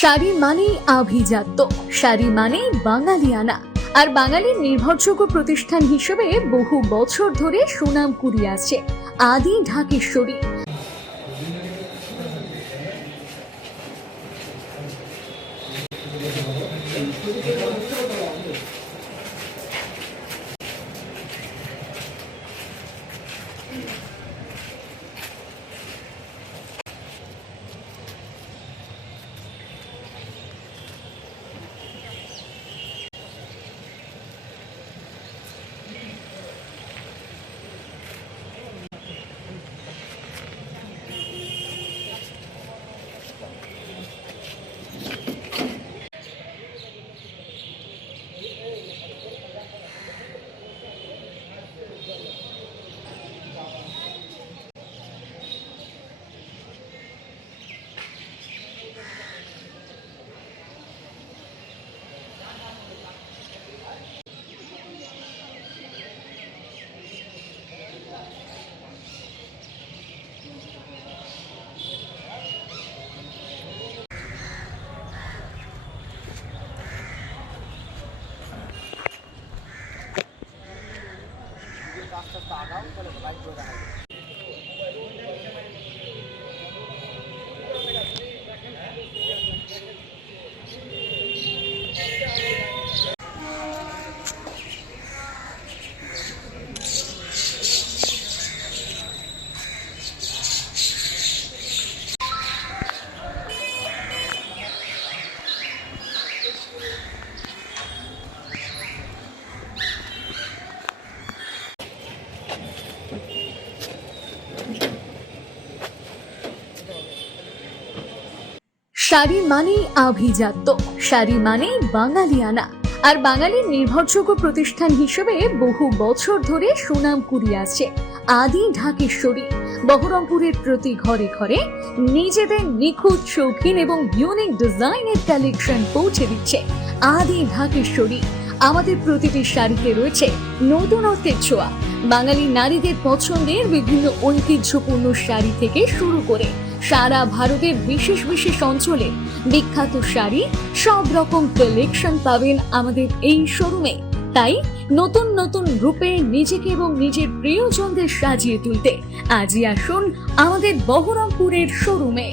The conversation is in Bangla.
শাড়ি মানেই আভিজাত্য, শাড়ি মানেই বাঙালিয়ানা। আর বাঙালির নির্ভরযোগ্য প্রতিষ্ঠান হিসেবে বহু বছর ধরে সুনাম কুড়িয়ে আসছে আদি ঢাকেশ্বরী। শাড়ি মানেই আভিজাত্য, শাড়ি মানেই বাঙালিয়ানা। আর বাঙালির নির্ভরযোগ্য প্রতিষ্ঠান হিসেবে বহু বছর ধরে সুনাম কুড়িয়ে আসছে আদি ঢাকেশ্বরী। বহরমপুরের প্রতি ঘরে ঘরে নিজেদের নিখুঁত, শৌখিন এবং ইউনিক ডিজাইনের কালেকশন পৌঁছে দিচ্ছে আদি ঢাকেশ্বরী। আমাদের প্রতিটি শাড়িতে রয়েছে নতুনত্বের ছোঁয়া। বাঙালি নারীদের পছন্দের বিভিন্ন ঐতিহ্যপূর্ণ শাড়ি থেকে শুরু করে সারা ভারতের বিশেষ বিশেষ অঞ্চলে বিখ্যাত শাড়ি, সব রকম কালেকশন পাবেন আমাদের এই শোরুমে। তাই নতুন নতুন রূপে নিজেকে এবং নিজের প্রিয়জনদের সাজিয়ে তুলতে আজই আসুন আমাদের বহরমপুরের শোরুমে।